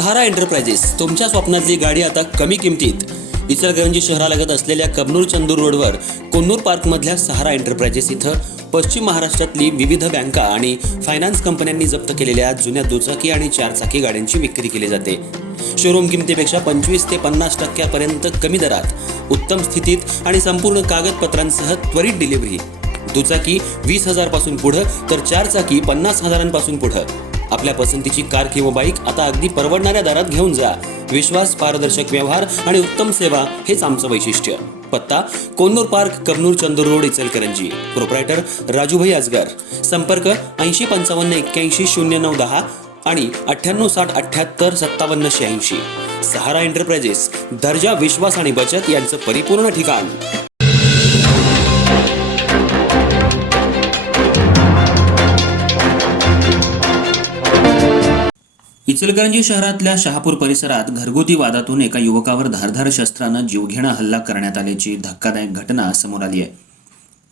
सहारा enterprises तुमच्या स्वप्नातली गाडी आता कमी किमतीत. इचलकरंजी शहरालगत असलेल्या कबनूर चंदूर रोडवर कोन्नूर पार्कमधल्या सहारा एंटरप्राइजेस इथं पश्चिम महाराष्ट्रातली विविध बँका आणि फायनान्स कंपन्यांनी जप्त केलेल्या जुन्या दुचाकी आणि चारचाकी गाड्यांची विक्री केली जाते. शोरूम किमतीपेक्षा 25 ते 50% कमी दरात, उत्तम स्थितीत आणि संपूर्ण कागदपत्रांसह त्वरित डिलिव्हरी. दुचाकी 20,000 पासून पुढे तर चारचाकी 50,000 पुढे. आपल्या पसंतीची कार किंवा बाईक आता अगदी परवडणाऱ्या दरात घेऊन जा. विश्वास, पारदर्शक व्यवहार आणि उत्तम सेवा हेच आमचं वैशिष्ट्य. पत्ता Konnur park, Kabnur Chandur road, Ichalkaranji. Proprietor Rajubhai Ajgar. संपर्क 8055810910 आणि 9860785786. सहारा एंटरप्राइजेस, दर्जा, विश्वास आणि बचत यांचं परिपूर्ण ठिकाण. इचलकरंजी शहरातल्या शहापूर परिसरात घरगुती वादातून एका युवकावर धारधार शस्त्रानं जीवघेणा हल्ला करण्यात आल्याची धक्कादायक घटना समोर आली आहे.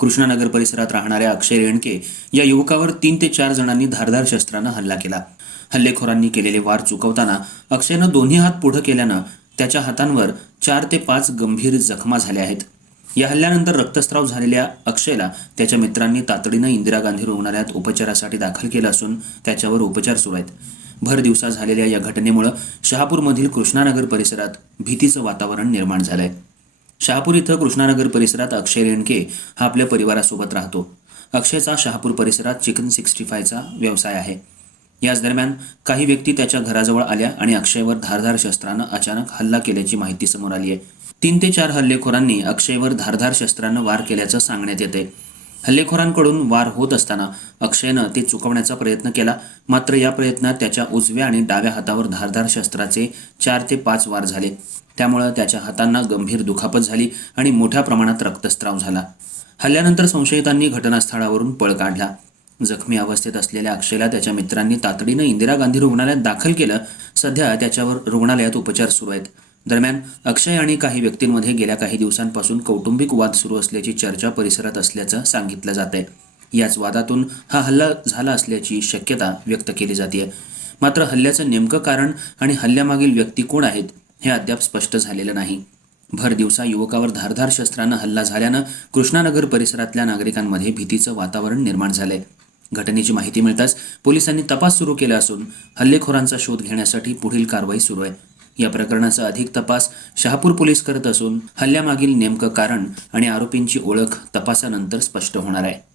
कृष्णानगर परिसरात राहणाऱ्या अक्षय रेणके या युवकावर 3 ते 4 जणांनी धारधार शस्त्रानं हल्ला केला. हल्लेखोरांनी केलेले वार चुकवताना अक्षयनं दोन्ही हात पुढे केल्यानं त्याच्या हातांवर 4 ते 5 गंभीर जखमा झाल्या आहेत. या हल्ल्यानंतर रक्तस्राव झालेल्या अक्षयला त्याच्या मित्रांनी तातडीनं इंदिरा गांधी रुग्णालयात उपचारासाठी दाखल केलं असून त्याच्यावर उपचार सुरू आहेत. भर दिवसा झालेल्या या घटनेमुळे शहापूरमधील कृष्णानगर परिसरात भीतीचं वातावरण निर्माण झालंय. शहापूर इथं कृष्णानगर परिसरात अक्षय रेणके हा आपल्या परिवारासोबत राहतो. अक्षयचा शहापूर परिसरात चिकन 65चा व्यवसाय आहे. याच दरम्यान काही व्यक्ती त्याच्या घराजवळ आल्या आणि अक्षयवर धारधार शस्त्रानं अचानक हल्ला केल्याची माहिती समोर आली आहे. 3 ते 4 हल्लेखोरांनी अक्षयवर धारधार शस्त्रानं वार केल्याचं सांगण्यात येते. हल्लेखोरांकडून वार होत असताना अक्षयनं ते चुकवण्याचा प्रयत्न केला. मात्र या प्रयत्नात त्याच्या उजव्या आणि डाव्या हातावर धारधार शस्त्राचे 4 ते 5 वार झाले. त्यामुळे त्याच्या हातांना गंभीर दुखापत झाली आणि मोठ्या प्रमाणात रक्तस्राव झाला. हल्ल्यानंतर संशयितांनी घटनास्थळावरून पळ काढला. जखमी अवस्थेत असलेल्या अक्षयला त्याच्या मित्रांनी तातडीनं इंदिरा गांधी रुग्णालयात दाखल केलं. सध्या त्याच्यावर रुग्णालयात उपचार सुरू आहेत. दरम्यान अक्षय आणि काही व्यक्तींमध्ये गेल्या काही दिवसांपासून कौटुंबिक वाद सुरू असल्याची चर्चा परिसरात असल्याचं सांगितलं जात आहे. याच वादातून हा हल्ला झाला असल्याची शक्यता व्यक्त केली जाते. मात्र हल्ल्याचं नेमकं कारण आणि हल्ल्यामागील व्यक्ती कोण आहेत हे अद्याप स्पष्ट झालेलं नाही. भर दिवसा युवकावर धारधार शस्त्रानं हल्ला झाल्यानं कृष्णानगर परिसरातल्या नागरिकांमध्ये भीतीचं वातावरण निर्माण झालंय. घटनेची माहिती मिळताच पोलिसांनी तपास सुरू केला असून हल्लेखोरांचा शोध घेण्यासाठी पुढील कारवाई सुरू आहे. या प्रकरणाचा अधिक तपास शहापूर पोलीस करत असून हल्ल्यामागील नेमकं कारण आणि आरोपींची ओळख तपासानंतर स्पष्ट होणार आहे.